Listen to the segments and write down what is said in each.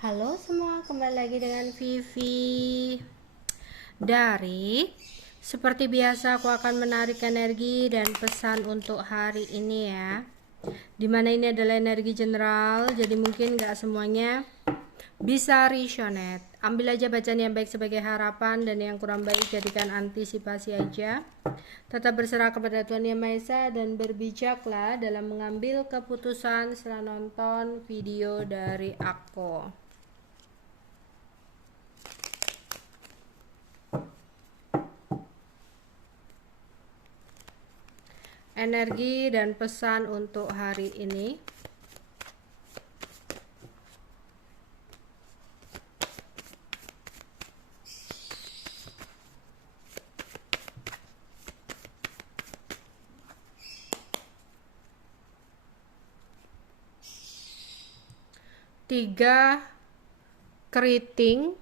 Halo semua, kembali lagi dengan Vivi. Seperti biasa aku akan menarik energi dan pesan untuk hari ini ya. Dimana ini adalah energi general, jadi mungkin gak semuanya bisa resonate. Ambil aja bacaan yang baik sebagai harapan dan yang kurang baik jadikan antisipasi aja. Tetap berserah kepada Tuhan Yang Maha Esa dan berbijaklah dalam mengambil keputusan setelah nonton video dari aku. Energi dan pesan untuk hari ini. Tiga keriting,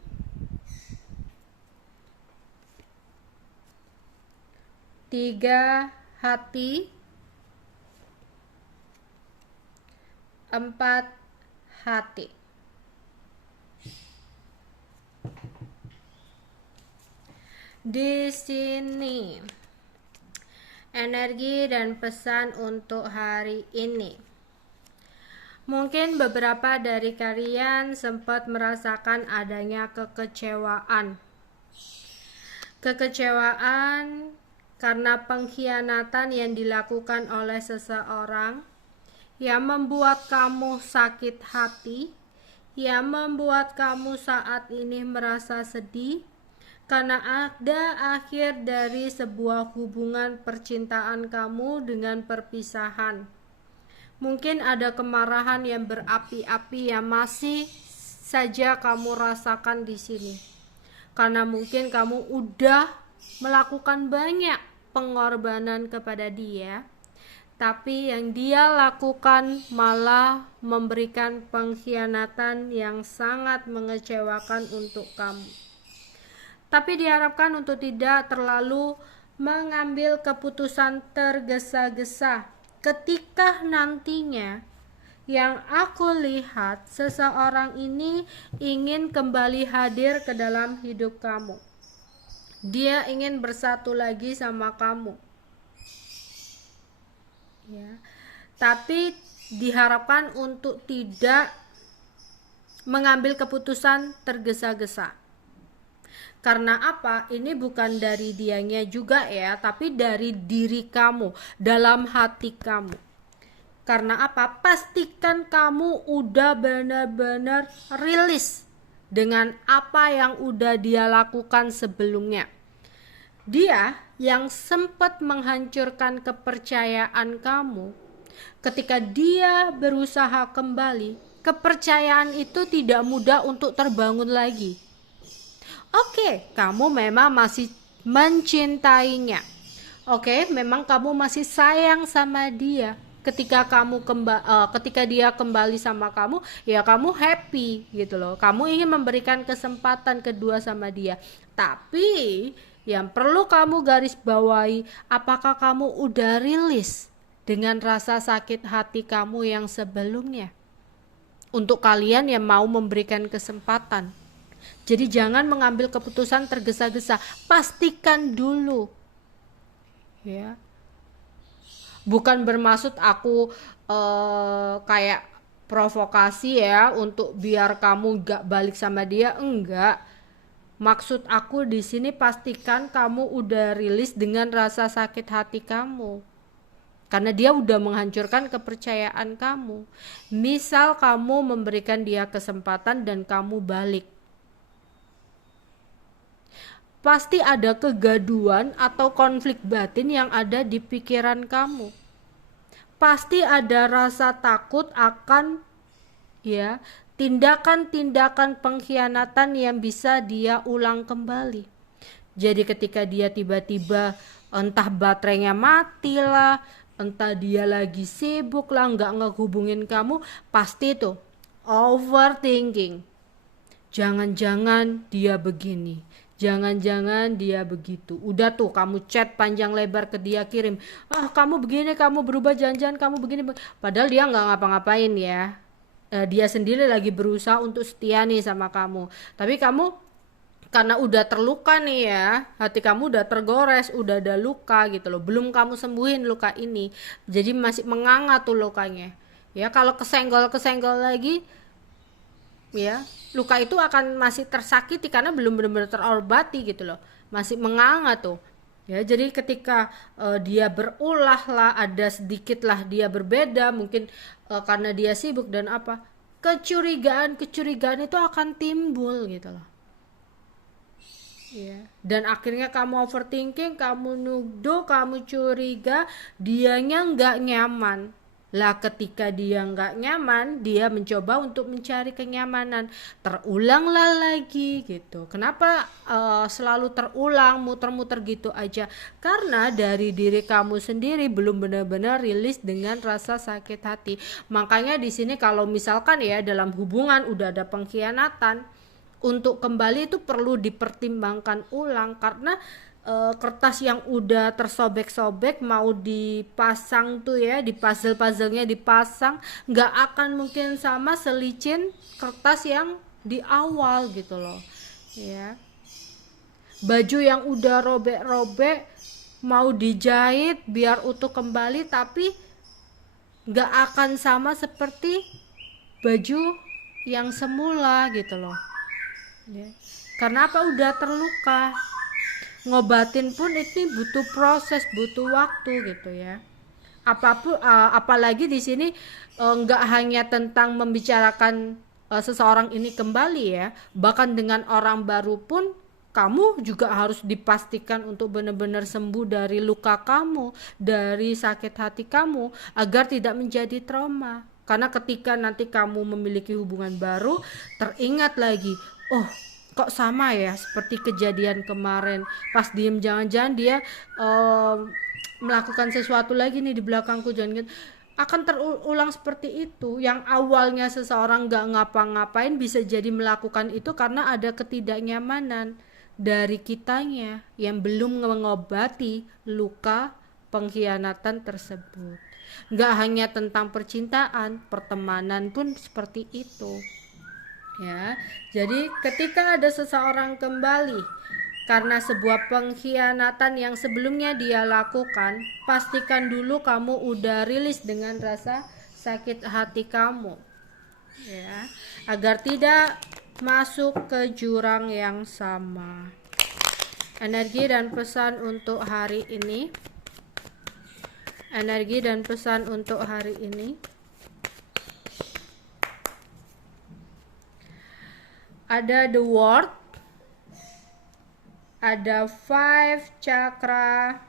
tiga hati, empat hati. Di sini energi dan pesan untuk hari ini. Mungkin beberapa dari kalian sempat merasakan adanya kekecewaan. Kekecewaan karena pengkhianatan yang dilakukan oleh seseorang yang membuat kamu sakit hati, yang membuat kamu saat ini merasa sedih karena ada akhir dari sebuah hubungan percintaan kamu dengan perpisahan. Mungkin ada kemarahan yang berapi-api yang masih saja kamu rasakan di sini. Karena mungkin kamu udah melakukan banyak pengorbanan kepada dia, tapi yang dia lakukan malah memberikan pengkhianatan yang sangat mengecewakan untuk kamu. Tapi diharapkan untuk tidak terlalu mengambil keputusan tergesa-gesa ketika nantinya yang aku lihat seseorang ini ingin kembali hadir ke dalam hidup kamu. Dia ingin bersatu lagi sama kamu. Ya. Tapi diharapkan untuk tidak mengambil keputusan tergesa-gesa. Karena apa? Ini bukan dari dianya juga ya, tapi dari diri kamu, dalam hati kamu. Karena apa? Pastikan kamu udah benar-benar rilis dengan apa yang udah dia lakukan sebelumnya. Dia yang sempat menghancurkan kepercayaan kamu, ketika dia berusaha kembali, kepercayaan itu tidak mudah untuk terbangun lagi. Oke, kamu memang masih mencintainya. Oke, memang kamu masih sayang sama dia. Ketika dia kembali sama kamu, ya kamu happy gitu loh. Kamu ingin memberikan kesempatan kedua sama dia. Tapi yang perlu kamu garis bawahi, apakah kamu udah rilis dengan rasa sakit hati kamu yang sebelumnya? Untuk kalian yang mau memberikan kesempatan. Jadi jangan mengambil keputusan tergesa-gesa, pastikan dulu. Ya. Bukan bermaksud aku kayak provokasi ya untuk biar kamu gak balik sama dia, enggak. Maksud aku di sini pastikan kamu udah rilis dengan rasa sakit hati kamu. Karena dia udah menghancurkan kepercayaan kamu. Misal kamu memberikan dia kesempatan dan kamu balik, pasti ada kegaduhan atau konflik batin yang ada di pikiran kamu. Pasti ada rasa takut akan ya tindakan-tindakan pengkhianatan yang bisa dia ulang kembali. Jadi ketika dia tiba-tiba entah baterainya mati lah, entah dia lagi sibuk lah, nggak ngehubungin kamu, pasti tuh overthinking. Jangan-jangan dia begini, jangan-jangan dia begitu. Udah tuh kamu chat panjang lebar ke dia, kirim, kamu begini, kamu berubah, jangan-jangan kamu begini. Padahal dia nggak ngapa-ngapain ya. dia sendiri lagi berusaha untuk setia nih sama kamu, tapi kamu karena udah terluka nih ya, hati kamu udah tergores, udah ada luka gitu loh, belum kamu sembuhin luka ini, jadi masih menganga tuh lukanya ya. Kalau kesenggol lagi ya, luka itu akan masih tersakiti karena belum benar-benar terobati gitu loh, masih menganga tuh ya. Jadi ketika dia berulah lah, ada sedikit lah dia berbeda mungkin karena dia sibuk dan apa, kecurigaan itu akan timbul gitu loh. Iya. Dan akhirnya kamu overthinking, kamu nuduh, kamu curiga, dianya nggak nyaman. Lah ketika dia nggak nyaman, dia mencoba untuk mencari kenyamanan. Terulanglah lagi gitu. Kenapa selalu terulang, muter-muter gitu aja? Karena dari diri kamu sendiri belum benar-benar rilis dengan rasa sakit hati. Makanya di sini kalau misalkan ya dalam hubungan udah ada pengkhianatan, untuk kembali itu perlu dipertimbangkan ulang, karena kertas yang udah tersobek-sobek mau dipasang tuh ya, di puzzle-puzzlenya dipasang, nggak akan mungkin sama selicin kertas yang di awal gitu loh ya. Baju yang udah robek-robek mau dijahit biar utuh kembali, tapi nggak akan sama seperti baju yang semula gitu loh ya. Karena apa, udah terluka, ngobatin pun ini butuh proses, butuh waktu gitu ya. Apapun apalagi di sini nggak hanya tentang membicarakan seseorang ini kembali ya, bahkan dengan orang baru pun kamu juga harus dipastikan untuk benar-benar sembuh dari luka kamu, dari sakit hati kamu, agar tidak menjadi trauma. Karena ketika nanti kamu memiliki hubungan baru, teringat lagi, oh kok sama ya seperti kejadian kemarin, pas diem jangan-jangan dia melakukan sesuatu lagi nih di belakangku, jangan gitu. Akan terulang seperti itu. Yang awalnya seseorang gak ngapa-ngapain bisa jadi melakukan itu karena ada ketidaknyamanan dari kitanya yang belum mengobati luka pengkhianatan tersebut. Gak hanya tentang percintaan, pertemanan pun seperti itu ya. Jadi ketika ada seseorang kembali karena sebuah pengkhianatan yang sebelumnya dia lakukan, pastikan dulu kamu udah rilis dengan rasa sakit hati kamu ya, agar tidak masuk ke jurang yang sama. Energi dan pesan untuk hari ini. Energi dan pesan untuk hari ini. Ada the word, ada 5 chakra,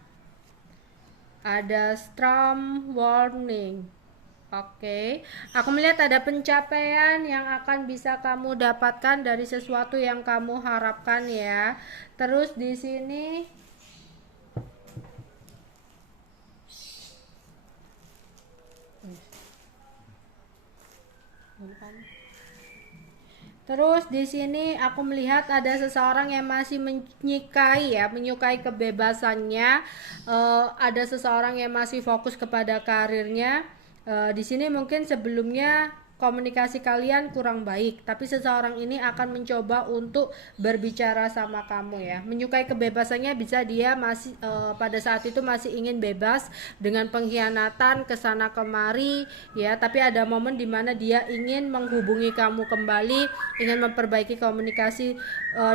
ada storm warning. Oke, aku melihat ada pencapaian yang akan bisa kamu dapatkan dari sesuatu yang kamu harapkan ya. Terus di sini Terus di sini aku melihat ada seseorang yang masih menyukai kebebasannya. Ada seseorang yang masih fokus kepada karirnya. Di sini mungkin sebelumnya komunikasi kalian kurang baik, tapi seseorang ini akan mencoba untuk berbicara sama kamu ya. Menyukai kebebasannya, bisa dia masih pada saat itu masih ingin bebas dengan pengkhianatan kesana kemari ya, tapi ada momen dimana dia ingin menghubungi kamu kembali, ingin memperbaiki komunikasi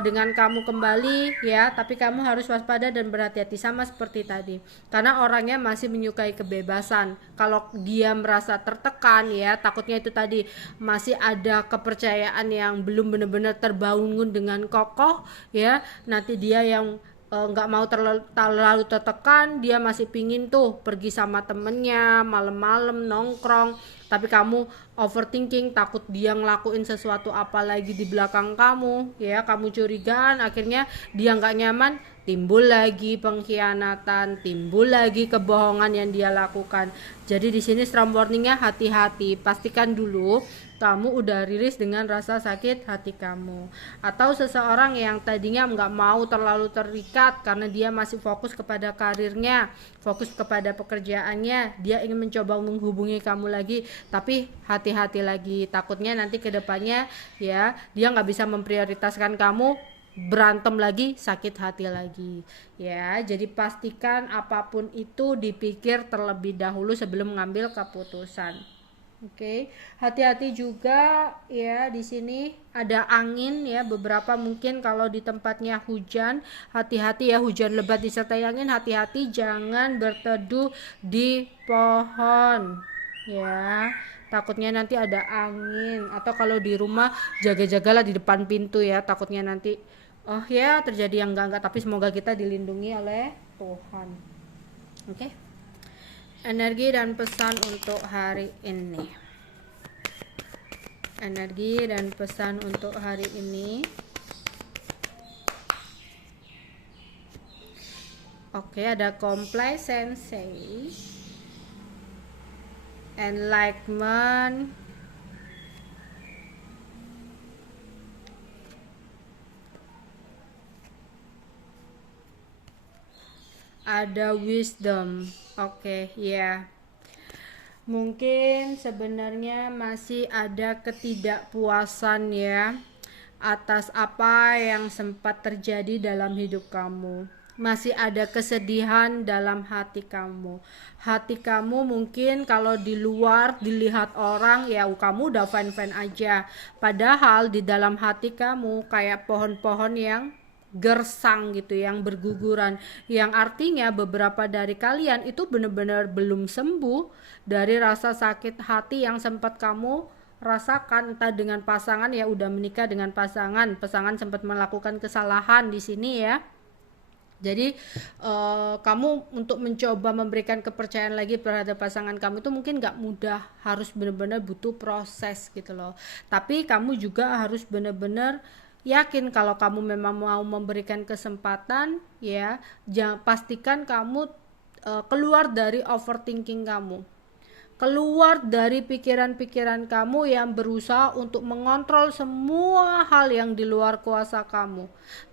dengan kamu kembali ya, tapi kamu harus waspada dan berhati-hati sama seperti tadi, karena orangnya masih menyukai kebebasan. Kalau dia merasa tertekan ya, takutnya itu tadi masih ada kepercayaan yang belum benar-benar terbangun dengan kokoh ya, nanti dia yang nggak mau terlalu tertekan, dia masih pingin tuh pergi sama temennya malam-malam nongkrong, tapi kamu overthinking, takut dia ngelakuin sesuatu apa lagi di belakang kamu ya, kamu curigaan, akhirnya dia nggak nyaman, timbul lagi pengkhianatan, timbul lagi kebohongan yang dia lakukan. Jadi di sini strong warningnya, hati-hati, pastikan dulu kamu udah rilis dengan rasa sakit hati kamu. Atau seseorang yang tadinya nggak mau terlalu terikat karena dia masih fokus kepada karirnya, fokus kepada pekerjaannya, dia ingin mencoba menghubungi kamu lagi, tapi hati hati-hati lagi. Takutnya nanti ke depannya ya dia nggak bisa memprioritaskan kamu, berantem lagi, sakit hati lagi ya. Jadi pastikan apapun itu dipikir terlebih dahulu sebelum mengambil keputusan. Oke, hati-hati juga ya, di sini ada angin ya, beberapa mungkin kalau di tempatnya hujan, hati-hati ya, hujan lebat disertai angin, hati-hati jangan berteduh di pohon ya. Takutnya nanti ada angin, atau kalau di rumah jaga-jagalah di depan pintu ya, takutnya nanti oh ya terjadi yang enggak, tapi semoga kita dilindungi oleh Tuhan. Oke. Energi dan pesan untuk hari ini. Energi dan pesan untuk hari ini. Oke, ada complacency, enlightenment, ada wisdom. Oke, ya. Mungkin sebenarnya masih ada ketidakpuasan ya atas apa yang sempat terjadi dalam hidup kamu. Masih ada kesedihan dalam hati kamu. Hati kamu mungkin kalau di luar dilihat orang ya kamu udah fine-fine aja. Padahal di dalam hati kamu kayak pohon-pohon yang gersang gitu, yang berguguran, yang artinya beberapa dari kalian itu benar-benar belum sembuh dari rasa sakit hati yang sempat kamu rasakan, entah dengan pasangan ya, udah menikah dengan pasangan sempat melakukan kesalahan di sini ya. Jadi kamu untuk mencoba memberikan kepercayaan lagi terhadap pasangan kamu itu mungkin gak mudah, harus benar-benar butuh proses gitu loh. Tapi kamu juga harus benar-benar yakin kalau kamu memang mau memberikan kesempatan ya, pastikan kamu keluar dari overthinking kamu, keluar dari pikiran-pikiran kamu yang berusaha untuk mengontrol semua hal yang di luar kuasa kamu.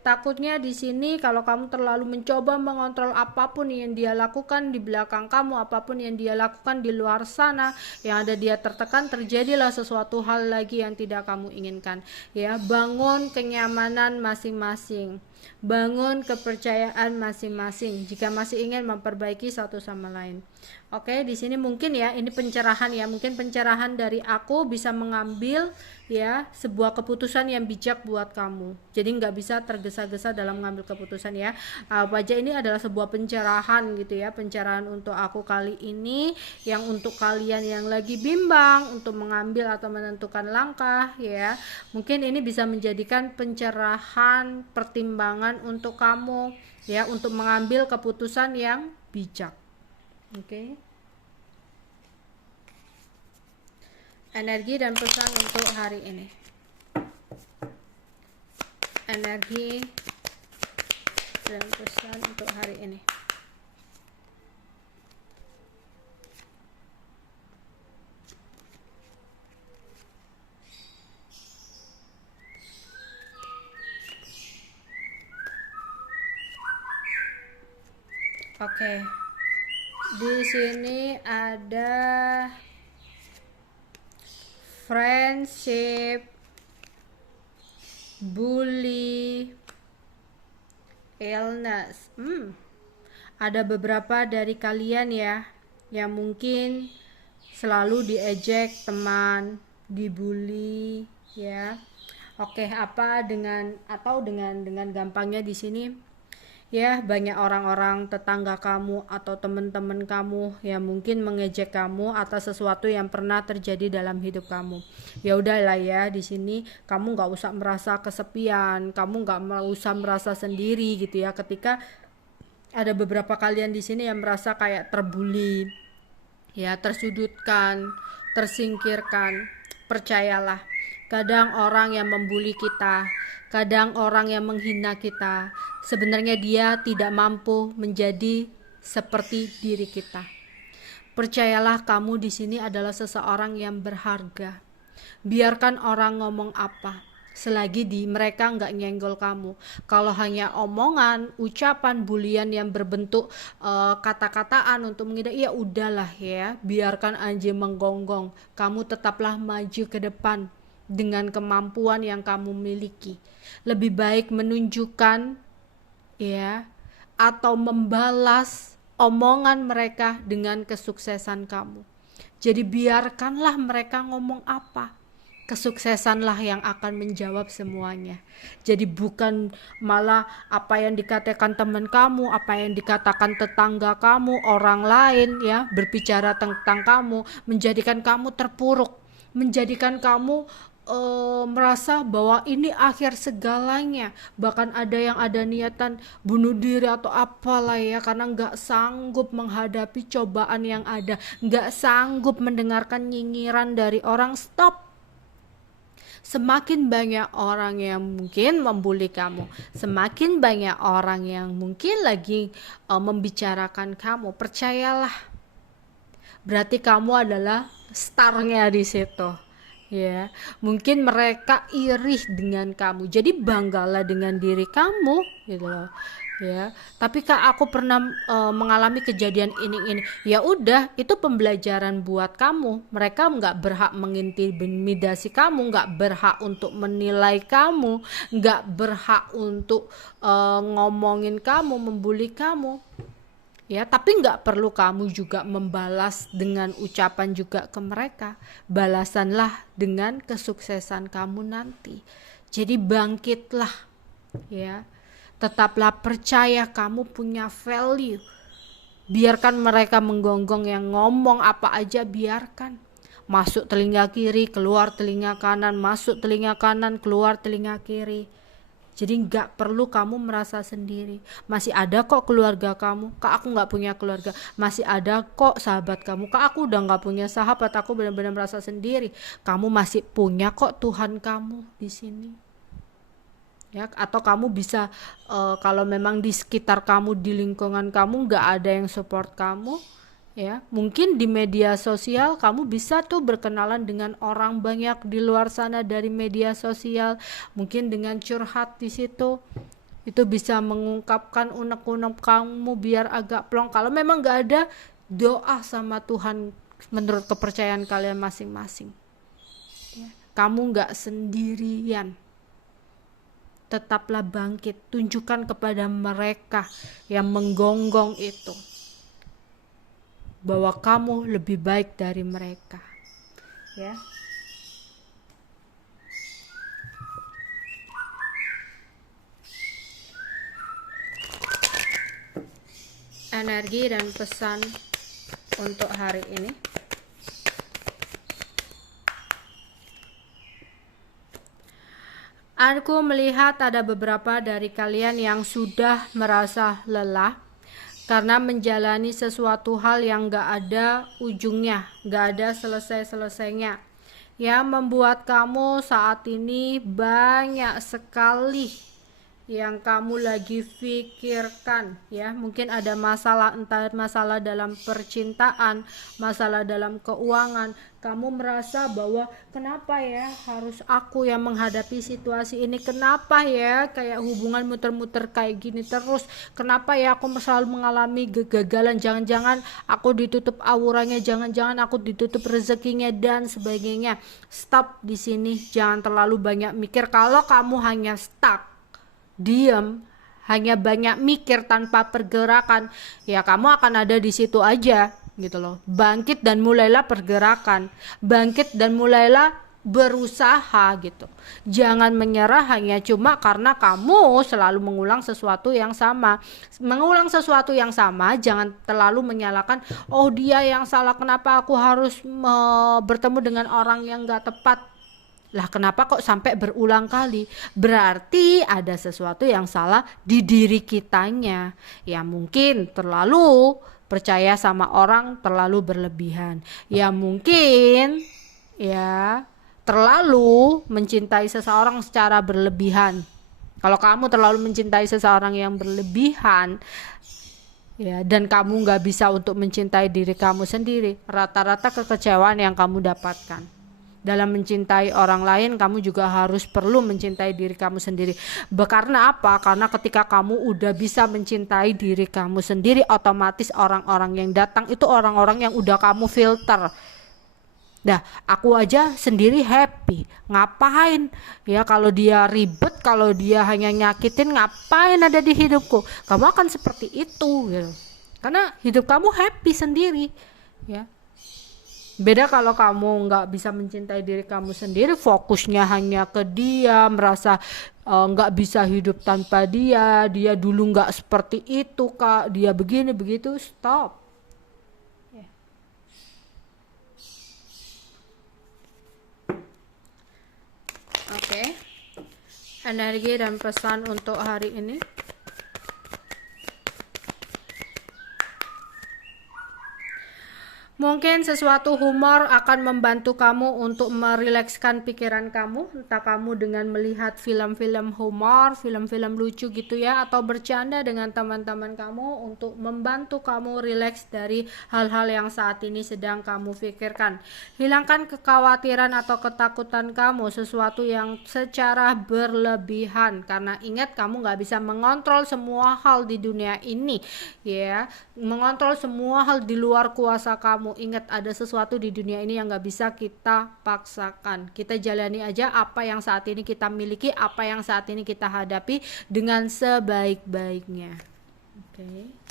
Takutnya di sini kalau kamu terlalu mencoba mengontrol apapun yang dia lakukan di belakang kamu, apapun yang dia lakukan di luar sana, yang ada dia tertekan, terjadilah sesuatu hal lagi yang tidak kamu inginkan. Ya, bangun kenyamanan masing-masing. Bangun kepercayaan masing-masing jika masih ingin memperbaiki satu sama lain. Oke, di sini mungkin ya ini pencerahan ya, mungkin pencerahan dari aku bisa mengambil ya sebuah keputusan yang bijak buat kamu. Jadi nggak bisa tergesa-gesa dalam mengambil keputusan ya. Wajah ini adalah sebuah pencerahan gitu ya, pencerahan untuk aku kali ini, yang untuk kalian yang lagi bimbang untuk mengambil atau menentukan langkah ya. Mungkin ini bisa menjadikan pencerahan, pertimbangan untuk kamu ya, untuk mengambil keputusan yang bijak. Oke. Energi dan pesan untuk hari ini. Energi dan pesan untuk hari ini. Oke. Di sini ada friendship, bully, illness. Ada beberapa dari kalian ya yang mungkin selalu diejek teman, dibully ya. Oke, apa dengan gampangnya di sini ya, banyak orang-orang tetangga kamu atau teman-teman kamu yang mungkin mengejek kamu atas sesuatu yang pernah terjadi dalam hidup kamu. Ya udahlah ya, di sini kamu nggak usah merasa kesepian, kamu nggak usah merasa sendiri gitu ya. Ketika ada beberapa kalian di sini yang merasa kayak terbuli, ya tersudutkan, tersingkirkan, percayalah. Kadang orang yang membuli kita, kadang orang yang menghina kita, sebenarnya dia tidak mampu menjadi seperti diri kita. Percayalah, kamu di sini adalah seseorang yang berharga. Biarkan orang ngomong apa, selagi mereka nggak nyenggol kamu. Kalau hanya omongan, ucapan, bulian yang berbentuk kata-kataan untuk menghindar, ya udahlah ya, biarkan aja menggonggong. Kamu tetaplah maju ke depan dengan kemampuan yang kamu miliki. Lebih baik menunjukkan ya atau membalas omongan mereka dengan kesuksesan kamu. Jadi biarkanlah mereka ngomong apa, kesuksesanlah yang akan menjawab semuanya. Jadi bukan malah apa yang dikatakan teman kamu, apa yang dikatakan tetangga kamu, orang lain ya berbicara tentang kamu, menjadikan kamu terpuruk, menjadikan kamu merasa bahwa ini akhir segalanya. Bahkan ada niatan bunuh diri atau apalah ya, karena nggak sanggup menghadapi cobaan yang ada, nggak sanggup mendengarkan nyinyiran dari orang. Stop. Semakin banyak orang yang mungkin membuli kamu, semakin banyak orang yang mungkin lagi membicarakan kamu, percayalah, berarti kamu adalah starnya di situ. Ya, mungkin mereka iri dengan kamu, jadi banggalah dengan diri kamu gitu loh ya. Tapi Kak, aku pernah mengalami kejadian ini, ya udah, itu pembelajaran buat kamu. Mereka nggak berhak mengintimidasi kamu, nggak berhak untuk menilai kamu, nggak berhak untuk ngomongin kamu, membuli kamu ya. Tapi nggak perlu kamu juga membalas dengan ucapan juga ke mereka. Balasanlah dengan kesuksesan kamu nanti. Jadi bangkitlah ya, tetaplah percaya kamu punya value. Biarkan mereka menggonggong, yang ngomong apa aja biarkan. Masuk telinga kiri, keluar telinga kanan, masuk telinga kanan, keluar telinga kiri. Jadi nggak perlu kamu merasa sendiri. Masih ada kok keluarga kamu. Kak, aku nggak punya keluarga. Masih ada kok sahabat kamu. Kak, aku udah nggak punya sahabat. Aku benar-benar merasa sendiri. Kamu masih punya kok Tuhan kamu di sini. Ya, atau kamu bisa kalau memang di sekitar kamu, di lingkungan kamu nggak ada yang support kamu, ya mungkin di media sosial kamu bisa tuh berkenalan dengan orang banyak di luar sana dari media sosial, mungkin dengan curhat di situ, itu bisa mengungkapkan unek-unek kamu biar agak plong. Kalau memang nggak ada, doa sama Tuhan menurut kepercayaan kalian masing-masing ya. Kamu nggak sendirian. Tetaplah bangkit, tunjukkan kepada mereka yang menggonggong itu bahwa kamu lebih baik dari mereka ya. Energi dan pesan untuk hari ini. Aku melihat ada beberapa dari kalian yang sudah merasa lelah karena menjalani sesuatu hal yang gak ada ujungnya, gak ada selesai-selesainya, yang membuat kamu saat ini banyak sekali yang kamu lagi pikirkan ya. Mungkin ada masalah, entah masalah dalam percintaan, masalah dalam keuangan. Kamu merasa bahwa kenapa ya harus aku yang menghadapi situasi ini, kenapa ya kayak hubungan muter-muter kayak gini terus, kenapa ya aku selalu mengalami kegagalan, jangan-jangan aku ditutup auranya, jangan-jangan aku ditutup rezekinya dan sebagainya. Stop di sini, jangan terlalu banyak mikir. Kalau kamu hanya stuck, diam, hanya banyak mikir tanpa pergerakan, ya kamu akan ada di situ aja gitu loh. Bangkit dan mulailah pergerakan, bangkit dan mulailah berusaha gitu. Jangan menyerah hanya cuma karena kamu selalu mengulang sesuatu yang sama. Mengulang sesuatu yang sama, jangan terlalu menyalahkan, oh dia yang salah, kenapa aku harus bertemu dengan orang yang gak tepat. Lah kenapa kok sampai berulang kali? Berarti ada sesuatu yang salah di diri kitanya. Ya mungkin terlalu percaya sama orang, terlalu berlebihan. Ya mungkin ya terlalu mencintai seseorang secara berlebihan. Kalau kamu terlalu mencintai seseorang yang berlebihan ya, dan kamu gak bisa untuk mencintai diri kamu sendiri, rata-rata kekecewaan yang kamu dapatkan. Dalam mencintai orang lain, kamu juga harus perlu mencintai diri kamu sendiri. Karena apa? Karena ketika kamu udah bisa mencintai diri kamu sendiri, otomatis orang-orang yang datang itu orang-orang yang udah kamu filter. Nah, aku aja sendiri happy. Ngapain? Ya kalau dia ribet, kalau dia hanya nyakitin, ngapain ada di hidupku? Kamu akan seperti itu, gitu. Karena hidup kamu happy sendiri, ya. Beda kalau kamu nggak bisa mencintai diri kamu sendiri, fokusnya hanya ke dia, merasa nggak bisa hidup tanpa dia, dia dulu nggak seperti itu kak, dia begini begitu, stop. Yeah. Oke. Energi dan pesan untuk hari ini. Mungkin sesuatu humor akan membantu kamu untuk merilekskan pikiran kamu, entah kamu dengan melihat film-film humor, film-film lucu gitu ya, atau bercanda dengan teman-teman kamu untuk membantu kamu rileks dari hal-hal yang saat ini sedang kamu pikirkan. Hilangkan kekhawatiran atau ketakutan kamu sesuatu yang secara berlebihan, karena ingat kamu nggak bisa mengontrol semua hal di dunia ini, ya, mengontrol semua hal di luar kuasa kamu. Ingat ada sesuatu di dunia ini yang gak bisa kita paksakan. Kita jalani aja apa yang saat ini kita miliki, apa yang saat ini kita hadapi dengan sebaik-baiknya. Oke.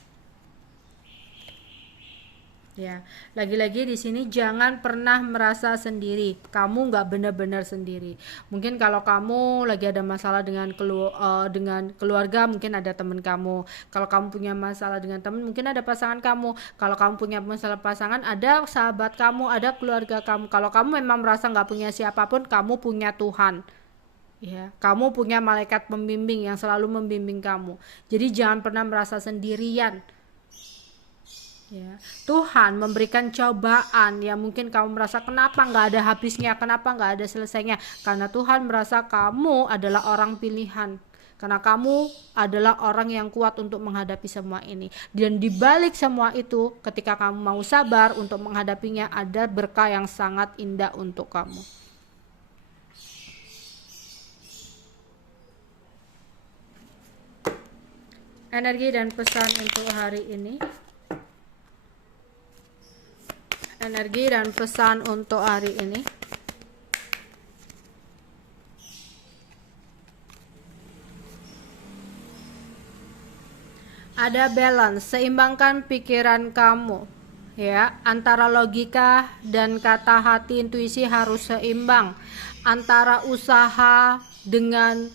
Ya, lagi-lagi di sini jangan pernah merasa sendiri. Kamu nggak benar-benar sendiri. Mungkin kalau kamu lagi ada masalah dengan keluarga, mungkin ada teman kamu. Kalau kamu punya masalah dengan teman, mungkin ada pasangan kamu. Kalau kamu punya masalah pasangan, ada sahabat kamu, ada keluarga kamu. Kalau kamu memang merasa nggak punya siapapun, kamu punya Tuhan. Ya, kamu punya malaikat pembimbing yang selalu membimbing kamu. Jadi jangan pernah merasa sendirian. Ya, Tuhan memberikan cobaan ya, mungkin kamu merasa kenapa nggak ada habisnya, kenapa nggak ada selesainya, karena Tuhan merasa kamu adalah orang pilihan, karena kamu adalah orang yang kuat untuk menghadapi semua ini. Dan dibalik semua itu, ketika kamu mau sabar untuk menghadapinya, ada berkah yang sangat indah untuk kamu. Energi dan pesan untuk hari ini. Energi dan pesan untuk hari ini. Ada balance, seimbangkan pikiran kamu. Ya, antara logika dan kata hati intuisi harus seimbang. Antara usaha dengan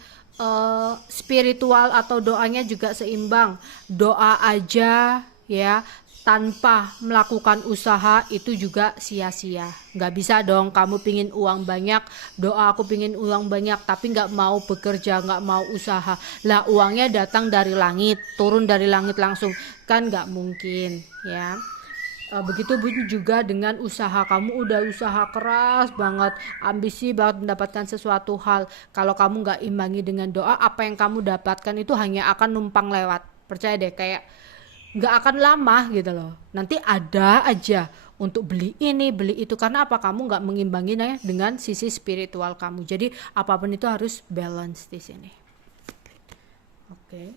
spiritual atau doanya juga seimbang. Doa aja ya tanpa melakukan usaha itu juga sia-sia. Nggak bisa dong kamu pingin uang banyak, doa aku pingin uang banyak tapi nggak mau bekerja, nggak mau usaha. Lah uangnya datang dari langit, turun dari langit langsung, kan nggak mungkin ya. Begitu juga dengan usaha. Kamu udah usaha keras banget, ambisi banget mendapatkan sesuatu hal, kalau kamu nggak imbangi dengan doa, apa yang kamu dapatkan itu hanya akan numpang lewat. Percaya deh, kayak nggak akan lama gitu loh, nanti ada aja untuk beli ini beli itu. Karena apa? Kamu nggak mengimbanginya dengan sisi spiritual kamu. Jadi apapun itu harus balance di sini. Oke.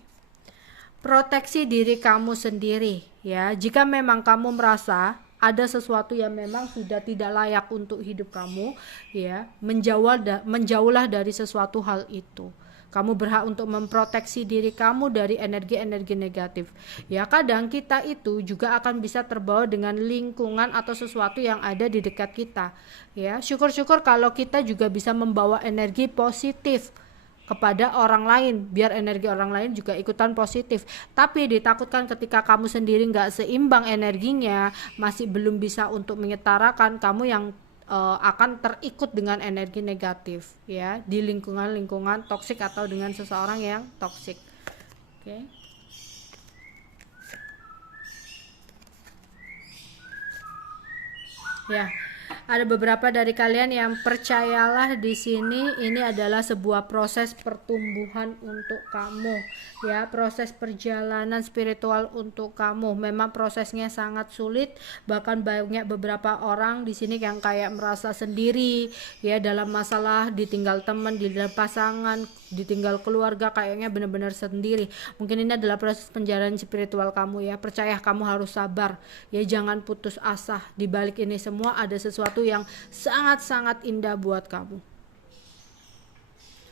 Proteksi diri kamu sendiri ya. Jika memang kamu merasa ada sesuatu yang memang sudah tidak layak untuk hidup kamu ya, menjauhlah dari sesuatu hal itu. Kamu berhak untuk memproteksi diri kamu dari energi-energi negatif. Ya, kadang kita itu juga akan bisa terbawa dengan lingkungan atau sesuatu yang ada di dekat kita. Ya, syukur-syukur kalau kita juga bisa membawa energi positif kepada orang lain, biar energi orang lain juga ikutan positif. Tapi ditakutkan ketika kamu sendiri nggak seimbang energinya, masih belum bisa untuk menyetarakan, kamu yang akan terikut dengan energi negatif ya, di lingkungan toksik atau dengan seseorang yang toksik. Oke. Ya, Ada beberapa dari kalian yang percayalah di sini ini adalah sebuah proses pertumbuhan untuk kamu ya, proses perjalanan spiritual untuk kamu. Memang prosesnya sangat sulit, bahkan banyak beberapa orang di sini yang kayak merasa sendiri ya dalam masalah, ditinggal teman, ditinggal pasangan, ditinggal keluarga, kayaknya benar-benar sendiri. Mungkin ini adalah proses penjalanan spiritual kamu ya. Percaya, kamu harus sabar ya, jangan putus asa. Di balik ini semua ada sesuatu yang sangat-sangat indah buat kamu.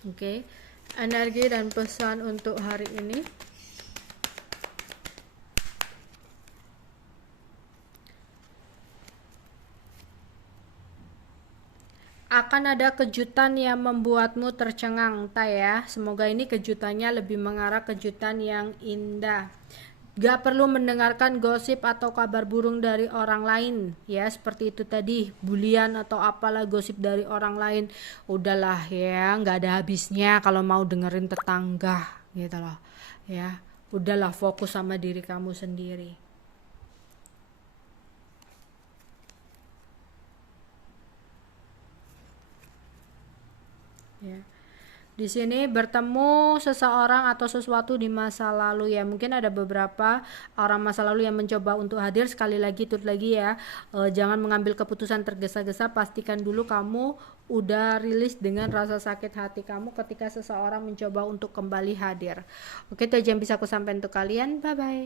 Oke. Energi dan pesan untuk hari ini. Akan ada kejutan yang membuatmu tercengang, ya. Semoga ini kejutannya lebih mengarah kejutan yang indah. Gak perlu mendengarkan gosip atau kabar burung dari orang lain ya, seperti itu tadi, bulian atau apalah gosip dari orang lain. Udahlah ya, gak ada habisnya kalau mau dengerin tetangga gitu loh ya. Udahlah, fokus sama diri kamu sendiri ya. Di sini bertemu seseorang atau sesuatu di masa lalu ya. Mungkin ada beberapa orang masa lalu yang mencoba untuk hadir. Sekali lagi, itu lagi ya, jangan mengambil keputusan tergesa-gesa. Pastikan dulu kamu udah rilis dengan rasa sakit hati kamu ketika seseorang mencoba untuk kembali hadir. Oke, itu aja yang bisa aku sampaikan untuk kalian. Bye bye.